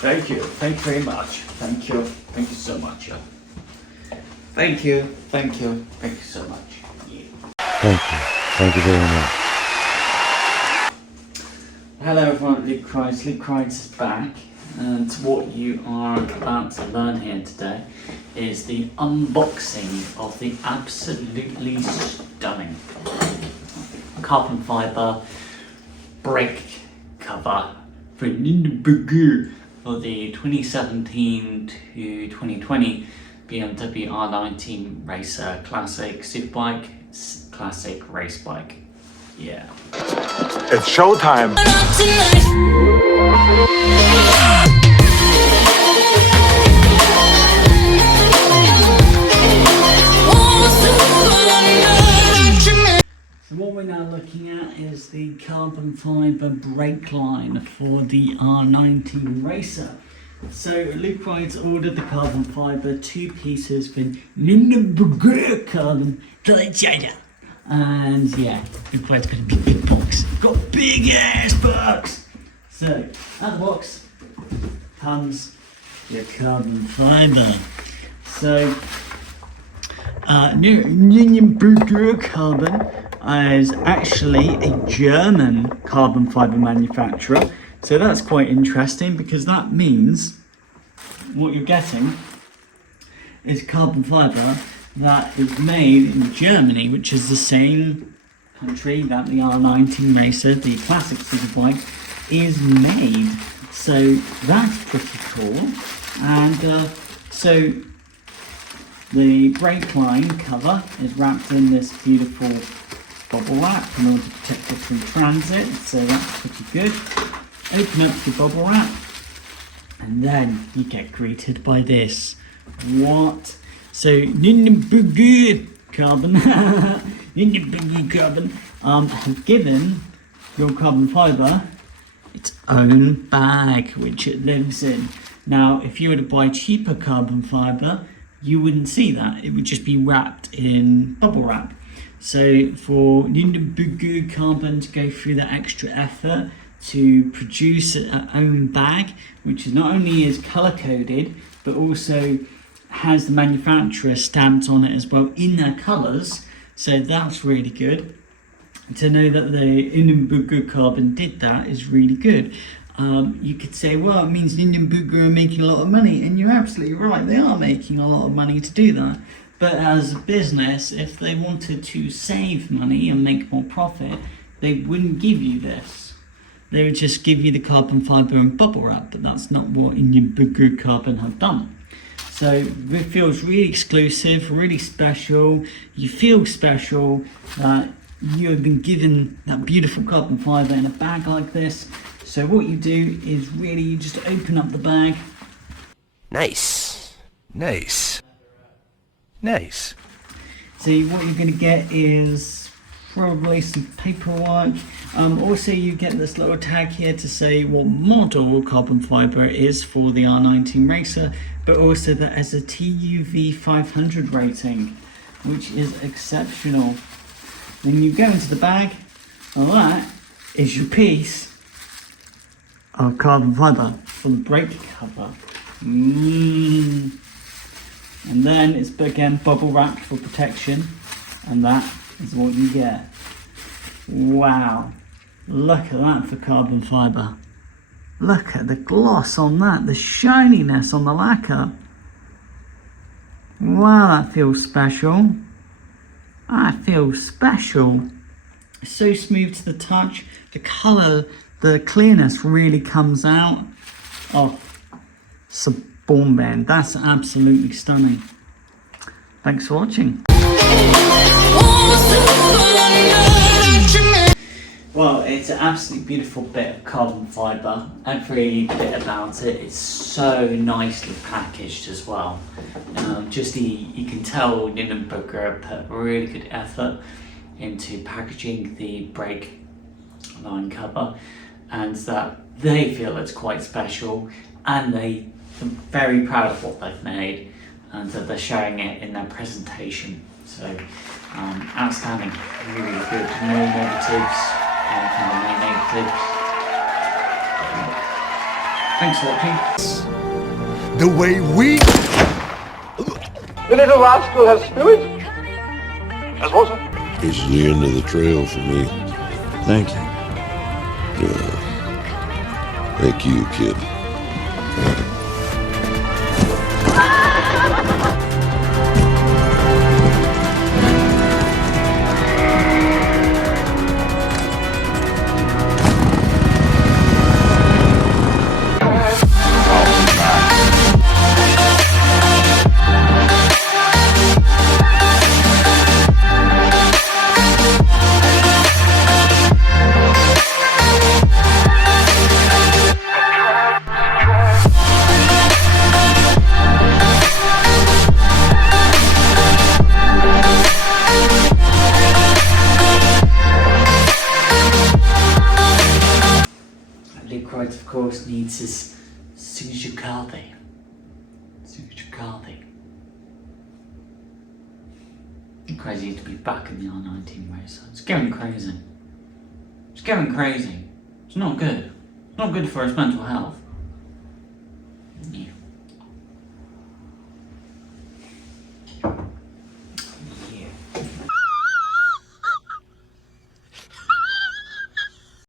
Thank you very much. Thank you so much. Thank you so much. Thank you very much. Hello everyone, Luke Kreitz. Luke Kreitz is back, and what you are about to learn here today is the unboxing of the absolutely stunning carbon fibre brake cover for llmberger for the 2017 to 2020 BMW R NineT Racer Classic Superbike, Classic Race Bike. Yeah. It's showtime. So what we're now looking at is the carbon fibre brake line for the R NineT Racer. So Luke Kreitz ordered the carbon fibre, 2 pieces for llmberger carbon China. And yeah, Luke Kreitz got a big box. Got a big ass box. So out of the box comes your carbon fibre. So llmberger carbon is actually a German carbon fibre manufacturer. So that's quite interesting, because that means what you're getting is carbon fibre that is made in Germany, which is the same country that the R NineT Racer, the classic superbike, is made. So that's pretty cool. And so the brake line cover is wrapped in this beautiful bubble wrap in order to protect it from transit. So that's pretty good. Open up the bubble wrap, and then you get greeted by this. What? So llmberger carbon, llmberger carbon have given your carbon fibre its own bag, which it lives in. Now, if you were to buy cheaper carbon fibre, you wouldn't see that. It would just be wrapped in bubble wrap. So for llmberger carbon to go through the extra effort to produce an own bag, which not only is colour coded, but also has the manufacturer stamped on it as well in their colours. So that's really good. To know that the llmberger carbon did that is really good. You could say, well, it means llmberger are making a lot of money, and you're absolutely right, they are making a lot of money to do that. But as a business, if they wanted to save money and make more profit, they wouldn't give you this. They would just give you the carbon fibre and bubble wrap, but that's not what llmberger carbon have done. So it feels really exclusive, really special. You feel special that you have been given that beautiful carbon fibre in a bag like this. So what you do is really you just open up the bag. Nice. So what you're going to get is probably some paperwork. Also you get this little tag here to say what model carbon fibre it is for the R NineT Racer, but also that has a TUV 500 rating, which is exceptional. Then you go into the bag, and that is your piece of carbon fibre for the brake cover. And then it's again bubble wrapped for protection, and that is what you get. Wow, look at that for carbon fibre. Look at the gloss on that, the shininess on the lacquer. Wow, that feels special. That feels special. So smooth to the touch. The colour, the clearness really comes out. Oh, Bombman. That's absolutely stunning. Thanks for watching. Well, it's an absolutely beautiful bit of carbon fibre. Every bit about it is so nicely packaged as well. You can tell llmberger put really good effort into packaging the brake line cover, and that they feel it's quite special, and they're very proud of what they've made, and that they're showing it in their presentation. So outstanding, really good, no negatives, no negatives. Thanks for watching. The way we... The little rascal has spirit. As water. This is the end of the trail for me. Thank you. Thank you, kid. Liquid, of course, needs his signature carving. Signature carving. Crazy to be back in the R NineT Racer. It's going crazy. It's going crazy. It's not good. It's not good for his mental health. Yeah.